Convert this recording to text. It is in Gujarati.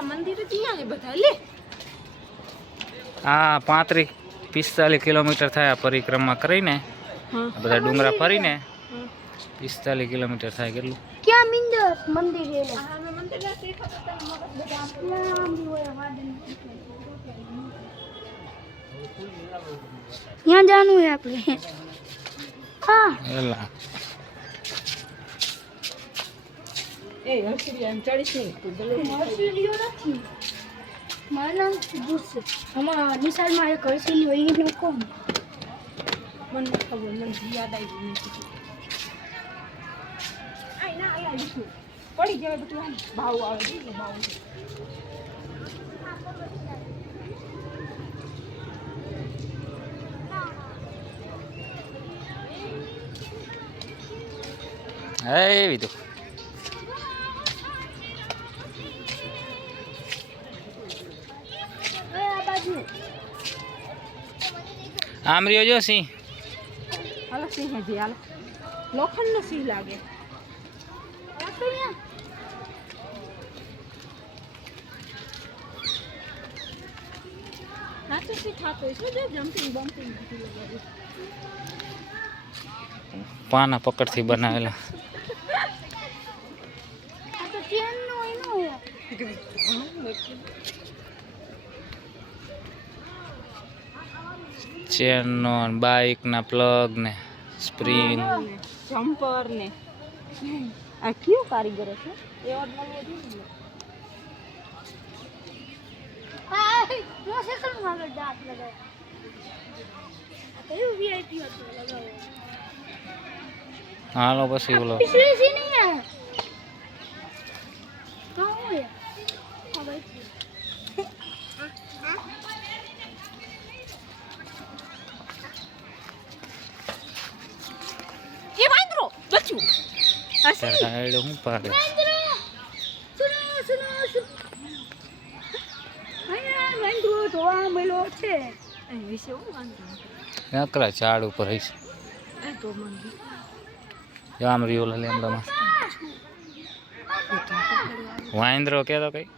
બધા મંદિર જ અહીંયા ને બધા લે આ 35-45 કિલોમીટર થાય પરિક્રમા કરીને બધા ડુંગરા ફરીને 45 કિલોમીટર થાય કેટલું ક્યાં મંદિર છે હા મે મંદિર ના દેખો તો તને મગજ બધા यहाँ जानु है આપણે हाँ એલા એ હર્ષિયા એમ ચડી છે તું ભલે હર્ષિયો નથી મારું નામ સિદ્ધુ છે આમાં નિશાળમાં એક હર્ષિયો હોય એનું કોણ મને ખબર મને યાદ આવી નથી આઈ ના આયા લીધું પડી જાય બધું આમ ભાવ આવે છે ભાવ એવી તો આ બાજુ આમ રહ્યો જો સિંહ હાલો સિંહ જી હાલો લોખંડનો સિંહ લાગે નાચો સિંહ ખાતો છે જો જમ્પિંગ બમ્પિંગ બધું લગાવ્યું પાના પકડથી બનાવેલા આ તો ચેન નો એનો હોય ચેનનો બાઇકના પ્લગ ને સ્પ્રિંગ જમ્પર ને આ કયો કારીગર છે એવોર્ડ મળવો જોઈએ આ મોટરસાઇકલ માં આગળ દાંત લગાવે આ કયું વીઆઈપી હતું લગાવે હાલો પછી બોલો पिछले से नहीं है कहाँ हो या हाँ भाई એ વાંદરો બચ્ચું સાઈડ હું પાડે सुनो सुनो सुनो અહીંયા વાંદરો જોવા મળ્યો છે એ વિશે હું વાંદરો નકરા ઝાડ ઉપર હશે એ તો મંદિર આમ રહ્યો લેમડામાં વાંદરો કેતો કઈ